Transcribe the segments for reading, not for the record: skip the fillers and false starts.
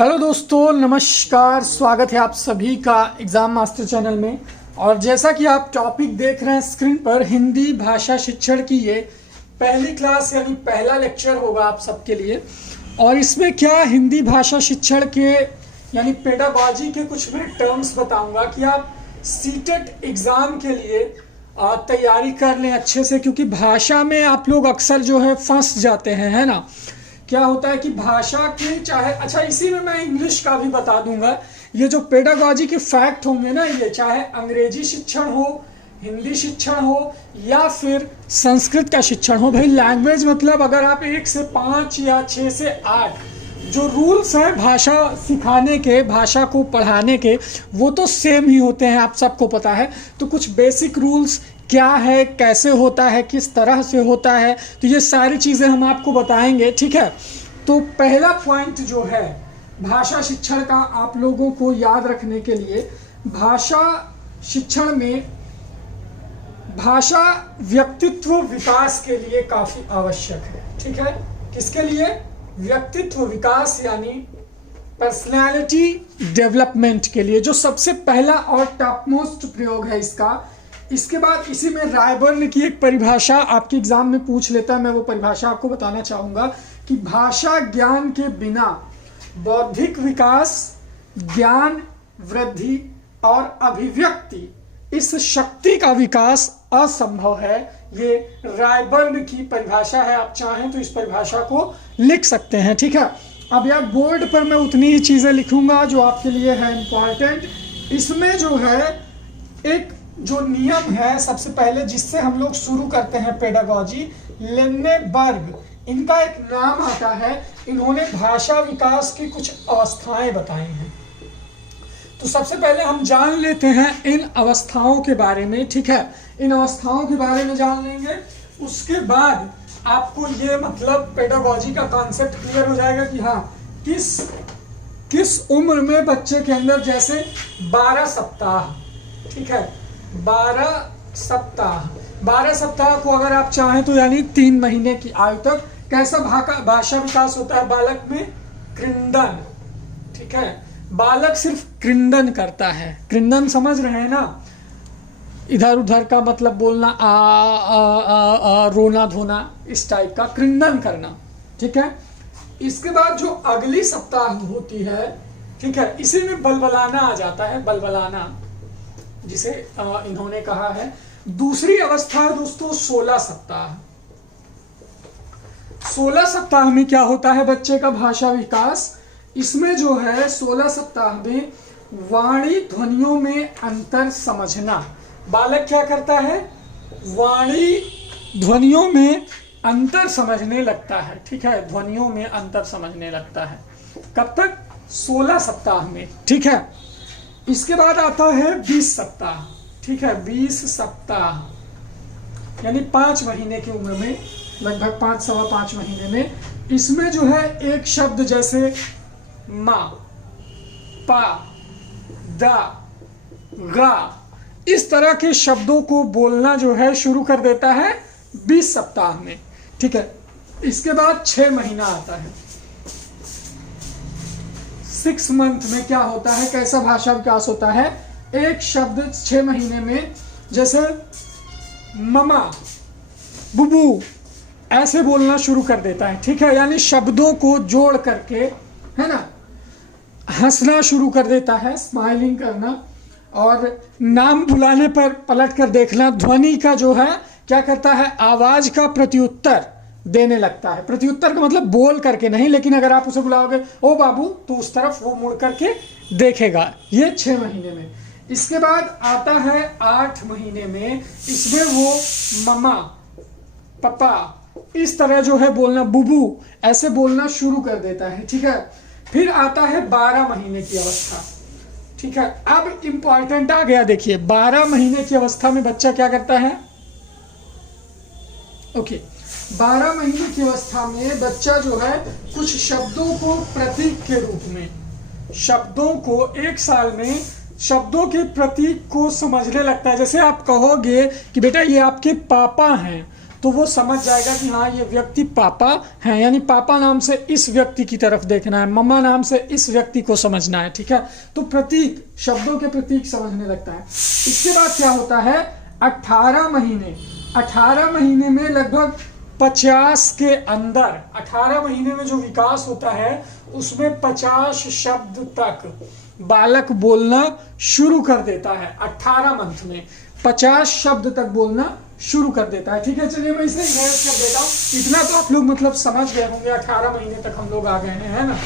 Hello दोस्तों, नमस्कार। स्वागत है आप सभी का एग्ज़ाम मास्टर चैनल में। और जैसा कि आप टॉपिक देख रहे हैं स्क्रीन पर, हिंदी भाषा शिक्षण की ये पहली क्लास यानी पहला लेक्चर होगा आप सबके लिए। और इसमें क्या हिंदी भाषा शिक्षण के यानी पेडागॉजी के कुछ मैं टर्म्स बताऊंगा कि आप सीटेट एग्ज़ाम के लिए तैयारी कर लें अच्छे से, क्योंकि भाषा में आप लोग अक्सर जो है फंस जाते हैं, है ना। क्या होता है कि भाषा के चाहे इसी में मैं इंग्लिश का भी बता दूंगा। ये जो पेडागॉजी के फैक्ट होंगे ना, ये चाहे अंग्रेजी शिक्षण हो, हिंदी शिक्षण हो या फिर संस्कृत का शिक्षण हो। भाई लैंग्वेज मतलब अगर आप 1 से 5 या 6 से 8 जो रूल्स हैं भाषा सिखाने के, भाषा को पढ़ाने के, वो तो सेम ही होते हैं, आप सबको पता है। तो कुछ बेसिक रूल्स क्या है, कैसे होता है, किस तरह से होता है, तो ये सारी चीज़ें हम आपको बताएंगे, ठीक है। तो पहला पॉइंट जो है भाषा शिक्षण का आप लोगों को याद रखने के लिए, भाषा शिक्षण में भाषा व्यक्तित्व विकास के लिए काफ़ी आवश्यक है, ठीक है। किसके लिए? व्यक्तित्व विकास यानी पर्सनैलिटी डेवलपमेंट के लिए, जो सबसे पहला और टॉप मोस्ट प्रयोग है इसका। इसके बाद इसी में रायबर्न की एक परिभाषा आपके एग्जाम में पूछ लेता है, मैं वो परिभाषा आपको बताना चाहूंगा कि भाषा ज्ञान के बिना बौद्धिक विकास, ज्ञान वृद्धि और अभिव्यक्ति इस शक्ति का विकास असंभव है। ये रायबर्न की परिभाषा है, आप चाहें तो इस परिभाषा को लिख सकते हैं, ठीक है। अब यार बोर्ड पर मैं उतनी ही चीजें लिखूंगा जो आपके लिए है इंपॉर्टेंट। इसमें जो है एक जो नियम है सबसे पहले जिससे हम लोग शुरू करते हैं पेडागॉजी, लिन्नेबर्ग, इनका एक नाम आता है। इन्होंने भाषा विकास की कुछ अवस्थाएं बताई हैं। तो सबसे पहले हम जान लेते हैं इन अवस्थाओं के बारे में, ठीक है। इन अवस्थाओं के बारे में जान लेंगे, उसके बाद आपको ये मतलब पेडागॉजी का कॉन्सेप्ट क्लियर हो जाएगा कि हाँ किस उम्र में बच्चे के अंदर, जैसे 12 सप्ताह, ठीक है, 12 सप्ताह को अगर आप चाहें तो यानी 3 महीने की आयु तक कैसा भाषा विकास होता है बालक में? कृंदन, ठीक है। बालक सिर्फ कृंदन करता है। कृंदन समझ रहे हैं ना, इधर उधर का मतलब बोलना, आ, रोना धोना, इस टाइप का कृंदन करना, ठीक है। इसके बाद जो अगली सप्ताह होती है, ठीक है, इसी में बलबलाना आ जाता है, बलबलाना जिसे इन्होंने कहा है। दूसरी अवस्था है दोस्तों 16 सप्ताह। 16 सप्ताह में क्या होता है बच्चे का भाषा विकास? इसमें जो है 16 सप्ताह में वाणी ध्वनियों में अंतर समझना। बालक क्या करता है? वाणी ध्वनियों में अंतर समझने लगता है, ठीक है, ध्वनियों में अंतर समझने लगता है। कब तक? 16 सप्ताह में, ठीक है। इसके बाद आता है 20 सप्ताह, ठीक है, 20 सप्ताह यानी 5 महीने की उम्र में, लगभग 5 सवा 5 महीने में। इसमें जो है एक शब्द जैसे माँ, पा, दा, गा, इस तरह के शब्दों को बोलना जो है शुरू कर देता है 20 सप्ताह में, ठीक है। इसके बाद 6 महीना आता है। 6 मंथ में क्या होता है, कैसा भाषा विकास होता है? एक शब्द 6 महीने में, जैसे ममा, बुबू, ऐसे बोलना शुरू कर देता है, ठीक है। यानी शब्दों को जोड़ करके, है ना, हंसना शुरू कर देता है, स्माइलिंग करना, और नाम बुलाने पर पलट कर देखना। ध्वनि का जो है क्या करता है, आवाज का प्रत्युत्तर देने लगता है। प्रत्युत्तर का मतलब बोल करके नहीं, लेकिन अगर आप उसे बुलाओगे ओ बाबू, तो उस तरफ वो मुड़ करके देखेगा। ये 6 महीने में। इसके बाद आता है 8 महीने में। इसमें वो ममा, पापा, इस तरह जो है बोलना, बुबू, ऐसे बोलना शुरू कर देता है, ठीक है। फिर आता है 12 महीने की अवस्था, ठीक है। अब इंपॉर्टेंट आ गया, देखिए 12 महीने की अवस्था में बच्चा क्या करता है? ओके, 12 महीने की अवस्था में बच्चा जो है कुछ शब्दों को प्रतीक के रूप में, शब्दों को 1 साल में शब्दों के प्रतीक को समझने लगता है। जैसे आप कहोगे कि बेटा ये आपके पापा हैं, तो वो समझ जाएगा कि हाँ ये व्यक्ति पापा हैं, यानी पापा नाम से इस व्यक्ति की तरफ देखना है, मम्मा नाम से इस व्यक्ति को समझना है, ठीक है। तो प्रतीक, शब्दों के प्रतीक समझने लगता है। इसके बाद क्या होता है, 18 महीने, 18 महीने में लगभग 50 के अंदर, 18 महीने में जो विकास होता है उसमें 50 शब्द तक बालक बोलना शुरू कर देता है। 18 मंथ में 50 शब्द तक बोलना शुरू कर देता है, ठीक है। चलिए मैं इसे इरेज कर देता हूँ। इतना तो आप लोग मतलब समझ गए होंगे, 18 महीने तक हम लोग आ गए हैं, है ना।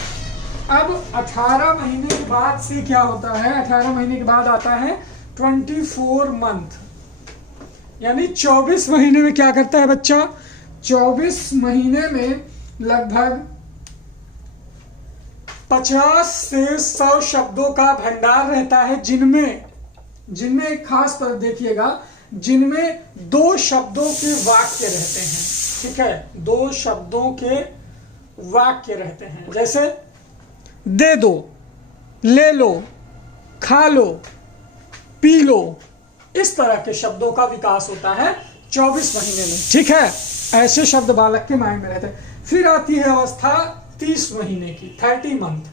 अब 18 महीने के बाद से क्या होता है, 18 महीने के बाद आता है 24 मंथ, यानी 24 महीने में क्या करता है बच्चा, 24 महीने में लगभग 50 से 100 शब्दों का भंडार रहता है, जिनमें एक खास पर देखिएगा, जिनमें 2 शब्दों के वाक्य रहते हैं, ठीक है। 2 शब्दों के वाक्य रहते हैं, जैसे दे दो, ले लो, खा लो, पी लो, इस तरह के शब्दों का विकास होता है 24 महीने में, ठीक है। ऐसे शब्द बालक के माइंड में रहते हैं। फिर आती है अवस्था 30 महीने की, 30 मंथ।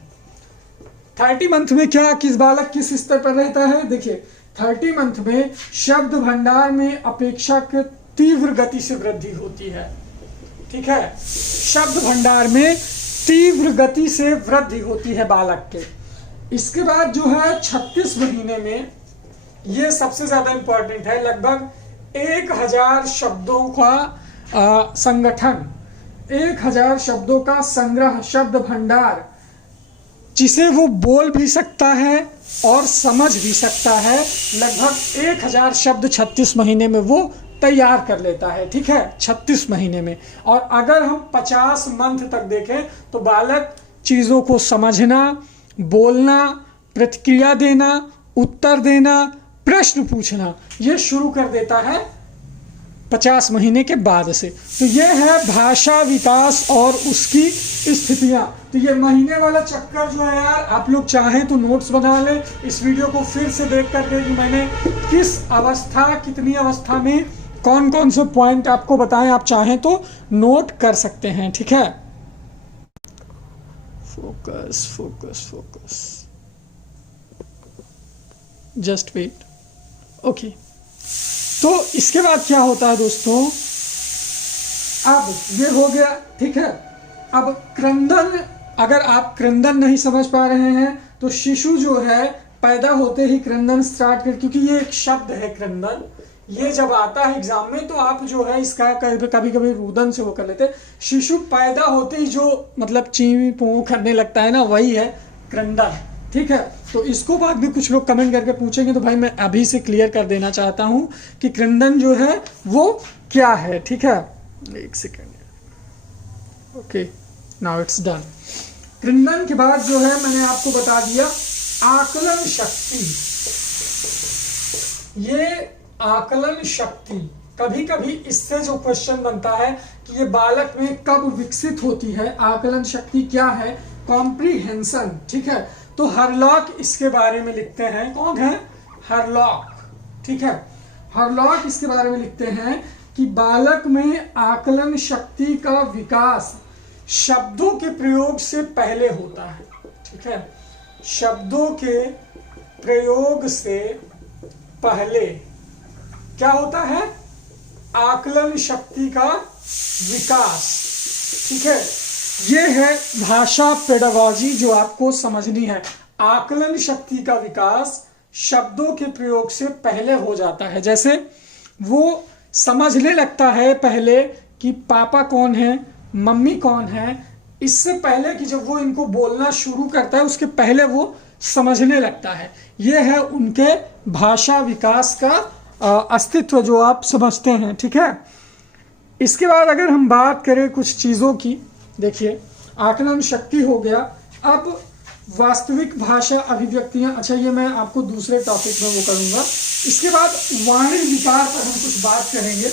30 मंथ में क्या, किस बालक किस स्तर पर रहता है, देखिए 30 मंथ में शब्द भंडार में अपेक्षाकृत तीव्र गति से वृद्धि होती है, ठीक है। शब्द भंडार में तीव्र गति से वृद्धि होती है बालक के। इसके बाद जो है 36 महीने में, ये सबसे ज्यादा इंपॉर्टेंट है, लगभग 1000 शब्दों का संगठन, 1000 शब्दों का संग्रह, शब्द भंडार, जिसे वो बोल भी सकता है और समझ भी सकता है। लगभग 1000 शब्द 36 महीने में वो तैयार कर लेता है, ठीक है, 36 महीने में। और अगर हम 50 मंथ तक देखें तो बालक चीज़ों को समझना, बोलना, प्रतिक्रिया देना, उत्तर देना, प्रश्न पूछना, ये शुरू कर देता है 50 महीने के बाद से। तो ये है भाषा विकास और उसकी स्थितियां। तो ये महीने वाला चक्कर जो है यार, आप लोग चाहें तो नोट्स बना लें इस वीडियो को फिर से देख करके कि मैंने किस अवस्था, कितनी अवस्था में कौन कौन से पॉइंट आपको बताएं, आप चाहें तो नोट कर सकते हैं, ठीक है। Focus focus focus, just wait, okay. तो इसके बाद क्या होता है दोस्तों, अब ये हो गया, ठीक है। अब क्रंदन, अगर आप क्रंदन नहीं समझ पा रहे हैं तो शिशु जो है पैदा होते ही क्रंदन स्टार्ट कर, क्योंकि ये एक शब्द है क्रंदन, ये जब आता है एग्जाम में तो आप जो है इसका कभी कभी रुदन से वो कर लेते हैं। शिशु पैदा होते ही जो मतलब ची पू करने लगता है ना, वही है क्रंदन, ठीक है। तो इसको बाद में कुछ लोग कमेंट करके पूछेंगे, तो भाई मैं अभी से क्लियर कर देना चाहता हूं कि क्रंदन जो है वो क्या है, ठीक है। एक second, okay, now it's done. क्रंदन के बाद जो है मैंने आपको बता दिया आकलन शक्ति। ये आकलन शक्ति, कभी कभी इससे जो क्वेश्चन बनता है कि ये बालक में कब विकसित होती है, आकलन शक्ति क्या है, कॉम्प्रीहेंशन, ठीक है। तो हरलॉक इसके बारे में लिखते हैं, कौन है, हरलॉक, ठीक है। हरलॉक इसके बारे में लिखते हैं कि बालक में आकलन शक्ति का विकास शब्दों के प्रयोग से पहले होता है, ठीक है। शब्दों के प्रयोग से पहले क्या होता है, आकलन शक्ति का विकास, ठीक है। ये है भाषा पेडागॉजी जो आपको समझनी है। आकलन शक्ति का विकास शब्दों के प्रयोग से पहले हो जाता है। जैसे वो समझने लगता है पहले कि पापा कौन है, मम्मी कौन है, इससे पहले कि जब वो इनको बोलना शुरू करता है उसके पहले वो समझने लगता है। ये है उनके भाषा विकास का अस्तित्व जो आप समझते हैं, ठीक है। इसके बाद अगर हम बात करें कुछ चीज़ों की, देखिए आकलन शक्ति हो गया, अब वास्तविक भाषा अभिव्यक्तियां, अच्छा ये मैं आपको दूसरे टॉपिक में वो करूंगा। इसके बाद वाणी विकार पर हम कुछ बात करेंगे।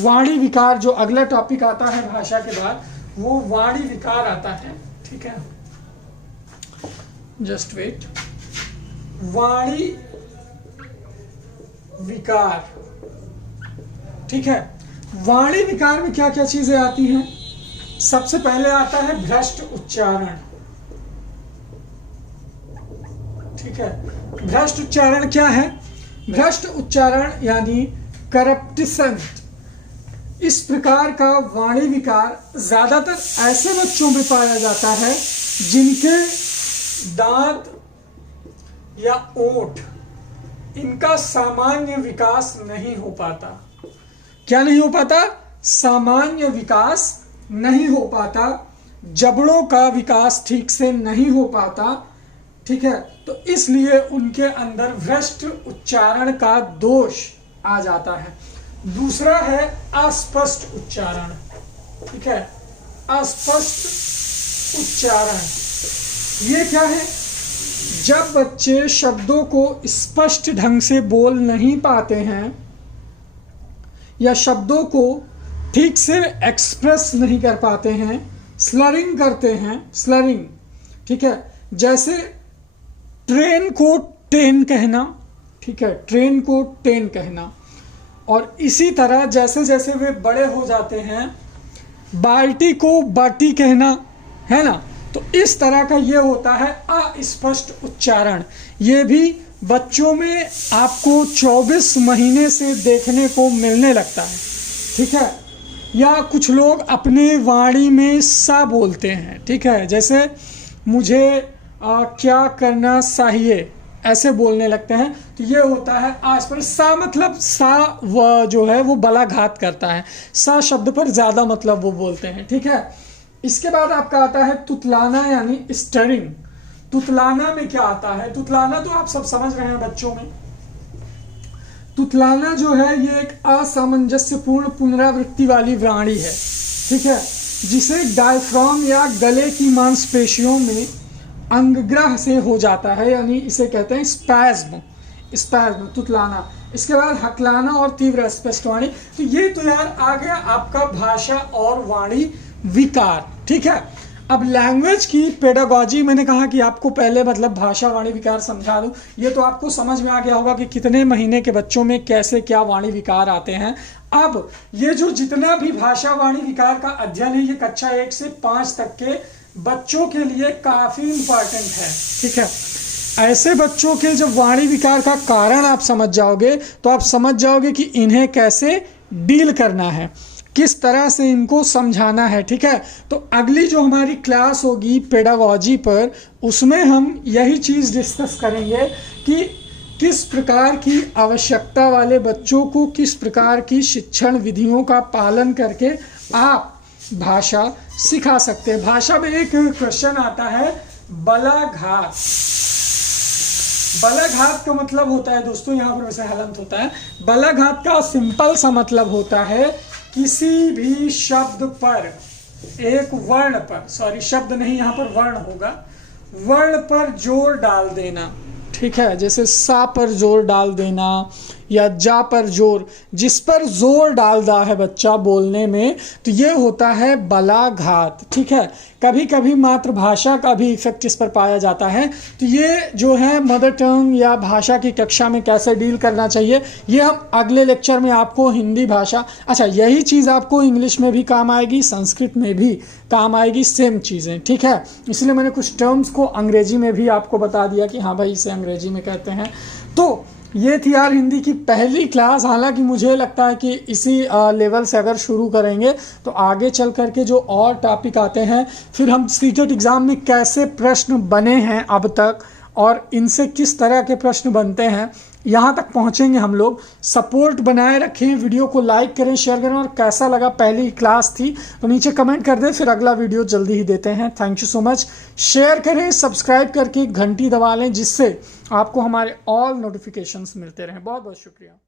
वाणी विकार जो अगला टॉपिक आता है भाषा के बाद, वो वाणी विकार आता है, ठीक है। जस्ट वेट, वाणी विकार, ठीक है। वाणी विकार में क्या क्या चीजें आती हैं? सबसे पहले आता है भ्रष्ट उच्चारण। ठीक है, भ्रष्ट उच्चारण क्या है? भ्रष्ट उच्चारण यानी करप्टिसेंट। इस प्रकार का वाणी विकार ज्यादातर ऐसे बच्चों में पाया जाता है जिनके दांत या ओंठ इनका सामान्य विकास नहीं हो पाता। क्या नहीं हो पाता? सामान्य विकास नहीं हो पाता, जबड़ों का विकास ठीक से नहीं हो पाता। ठीक है, तो इसलिए उनके अंदर भ्रष्ट उच्चारण का दोष आ जाता है। दूसरा है अस्पष्ट उच्चारण। ठीक है, अस्पष्ट उच्चारण ये क्या है? जब बच्चे शब्दों को स्पष्ट ढंग से बोल नहीं पाते हैं या शब्दों को ठीक से एक्सप्रेस नहीं कर पाते हैं, स्लरिंग करते हैं, स्लरिंग। ठीक है, जैसे ट्रेन को टेन कहना। ठीक है, ट्रेन को टेन कहना। और इसी तरह जैसे जैसे वे बड़े हो जाते हैं, बाल्टी को बाटी कहना, है ना। तो इस तरह का ये होता है अस्पष्ट उच्चारण। ये भी बच्चों में आपको 24 महीने से देखने को मिलने लगता है। ठीक है, या कुछ लोग अपने वाणी में सा बोलते हैं। ठीक है, जैसे मुझे क्या करना चाहिए, ऐसे बोलने लगते हैं। तो ये होता है अस्पष्ट। सा मतलब सा जो है वो बलाघात करता है, सा शब्द पर ज़्यादा मतलब वो बोलते हैं। ठीक है, इसके बाद आपका आता है तुतलाना यानी स्टरिंग। तुतलाना में क्या आता है? तुतलाना तो आप सब समझ रहे हैं बच्चों में। तुतलाना जो है ये एक असामंजस्यपूर्ण पुनरावृत्ति वाली वाणी है। ठीक है, जिसे डायफ्राम या गले की मांसपेशियों में अंगग्रह से हो जाता है, यानी इसे कहते हैं स्पैज्म। स्पैज्म, तुतलाना। इसके बाद हकलाना और तीव्र स्पष्ट वाणी। तो ये तो यार आ गया आपका भाषा और वाणी विकार। ठीक है, अब लैंग्वेज की पेडागॉजी मैंने कहा कि आपको पहले मतलब भाषा वाणी विकार समझा दूं। ये तो आपको समझ में आ गया होगा कि कितने महीने के बच्चों में कैसे क्या वाणी विकार आते हैं। अब ये जो जितना भी भाषा वाणी विकार का अध्ययन है, ये कक्षा 1 से 5 तक के बच्चों के लिए काफी इंपॉर्टेंट है। ठीक है, ऐसे बच्चों के जब वाणी विकार का कारण आप समझ जाओगे तो आप समझ जाओगे कि इन्हें कैसे डील करना है, किस तरह से इनको समझाना है। ठीक है, तो अगली जो हमारी क्लास होगी पेडागॉजी पर, उसमें हम यही चीज़ डिस्कस करेंगे कि किस प्रकार की आवश्यकता वाले बच्चों को किस प्रकार की शिक्षण विधियों का पालन करके आप भाषा सिखा सकते हैं। भाषा में एक क्वेश्चन आता है बलाघात। बलाघात का मतलब होता है दोस्तों, यहाँ पर वैसे हलंत होता है। बलाघात का सिंपल सा मतलब होता है किसी भी शब्द पर एक वर्ण पर, सॉरी शब्द नहीं यहाँ पर वर्ण होगा, वर्ण पर जोर डाल देना। ठीक है, जैसे सा पर जोर डाल देना या जा पर जोर, जिस पर जोर डालता है बच्चा बोलने में, तो ये होता है बलाघात। ठीक है, कभी कभी मातृभाषा का भी इफेक्ट इस पर पाया जाता है। तो ये जो है मदर टंग या भाषा की कक्षा में कैसे डील करना चाहिए, ये हम अगले लेक्चर में आपको हिंदी भाषा, अच्छा यही चीज़ आपको इंग्लिश में भी काम आएगी, संस्कृत में भी काम आएगी, सेम चीज़ें। ठीक है, इसलिए मैंने कुछ टर्म्स को अंग्रेजी में भी आपको बता दिया कि हाँ भाई इसे अंग्रेजी में कहते हैं। तो ये थी यार हिंदी की पहली क्लास। हालांकि मुझे लगता है कि इसी लेवल से अगर शुरू करेंगे तो आगे चल करके जो और टॉपिक आते हैं, फिर हम सीटेट एग्ज़ाम में कैसे प्रश्न बने हैं अब तक और इनसे किस तरह के प्रश्न बनते हैं, यहाँ तक पहुँचेंगे हम लोग। सपोर्ट बनाए रखें, वीडियो को लाइक करें, शेयर करें, और कैसा लगा पहली क्लास थी तो नीचे कमेंट कर दें, फिर अगला वीडियो जल्दी ही देते हैं। Thank you so much. Share करें, सब्सक्राइब करके घंटी दबा लें, जिससे आपको हमारे ऑल नोटिफिकेशंस मिलते रहें। बहुत बहुत शुक्रिया।